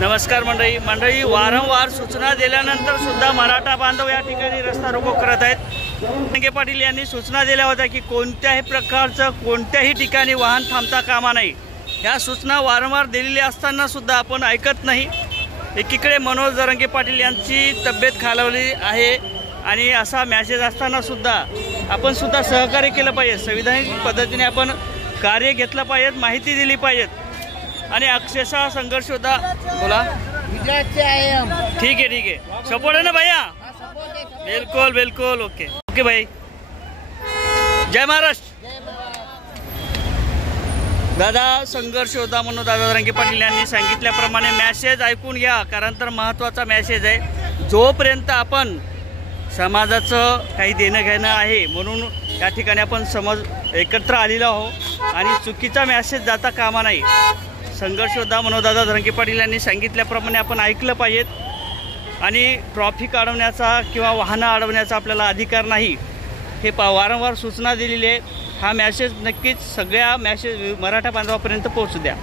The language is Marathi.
नमस्कार मंडळी, वारंवार सूचना दिल्यानंतर सुद्धा मराठा बांधव या ठिकाणी रस्ता रोको करत आहेत। जरांगे पाटील यांनी सूचना दिल्या होत्या की कोणत्याही प्रकारचं कोणत्याही ठिकाणी वाहन थांबता कामा नाही। ह्या सूचना वारंवार दिलेल्या असताना सुद्धा आपण ऐकत नाही। एकीकडे मनोज जरांगे पाटील यांची तब्येत खालावली आहे आणि असा मेसेज असताना सुद्धा आपण सुद्धा सहकार्य केलं पाहिजे। संविधानिक पद्धतीने आपण कार्य घेतलं पाहिजे, माहिती दिली पाहिजे आणि अक्षरशः संघर्ष होता। बोला ठीक है सपोर्ट है ना भैया? बिल्कुल ओके भाई। जय महाराष्ट्र। दादा संघर्ष होता म्हणून दादा जरांगे पाटील यांनी सांगितल्याप्रमाणे मेसेज ऐकून घ्या, कारण तर महत्त्वाचा मेसेज आहे। जोपर्यंत आपण समाजाचं काही देणं घेणं आहे म्हणून या ठिकाणी आपण समाज एकत्र आलेलो आहोत आणि चुकीचा मेसेज जाता कामा नाही। संघर्ष होता म्हणून दादा जरांगे पाटील यांनी सांगितल्याप्रमाणे आपण ऐकलं पाहिजे आणि ट्रॅफिक अडवण्याचा किंवा वाहनं अडवण्याचा आपल्याला अधिकार नाही, हे वारंवार सूचना दिलेली आहे। हा मेसेज नक्कीच सगळ्या मराठा बांधवापर्यंत पोहोचू द्या।